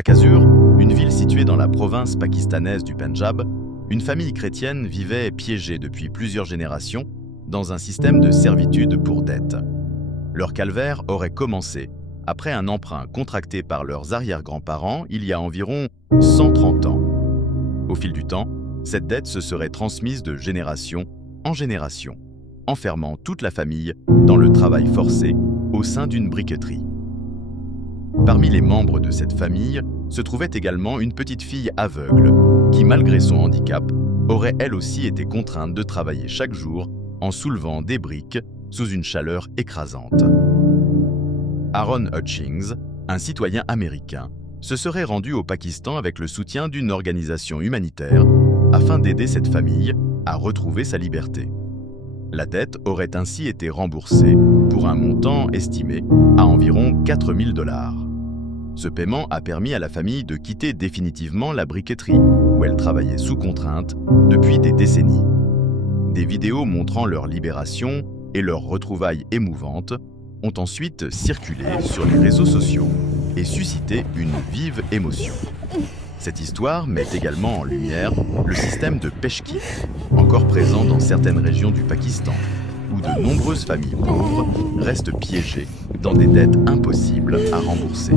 À Kasur, une ville située dans la province pakistanaise du Pendjab, une famille chrétienne vivait piégée depuis plusieurs générations dans un système de servitude pour dette. Leur calvaire aurait commencé après un emprunt contracté par leurs arrière-grands-parents il y a environ 130 ans. Au fil du temps, cette dette se serait transmise de génération en génération, enfermant toute la famille dans le travail forcé au sein d'une briqueterie. Parmi les membres de cette famille se trouvait également une petite fille aveugle qui, malgré son handicap, aurait elle aussi été contrainte de travailler chaque jour en soulevant des briques sous une chaleur écrasante. Aaron Hutchings, un citoyen américain, se serait rendu au Pakistan avec le soutien d'une organisation humanitaire afin d'aider cette famille à retrouver sa liberté. La dette aurait ainsi été remboursée pour un montant estimé à environ 4 000 $. Ce paiement a permis à la famille de quitter définitivement la briqueterie où elle travaillait sous contrainte depuis des décennies. Des vidéos montrant leur libération et leurs retrouvailles émouvantes ont ensuite circulé sur les réseaux sociaux et suscité une vive émotion. Cette histoire met également en lumière le système de peshki, encore présent dans certaines régions du Pakistan, où de nombreuses familles pauvres restent piégées dans des dettes impossibles à rembourser.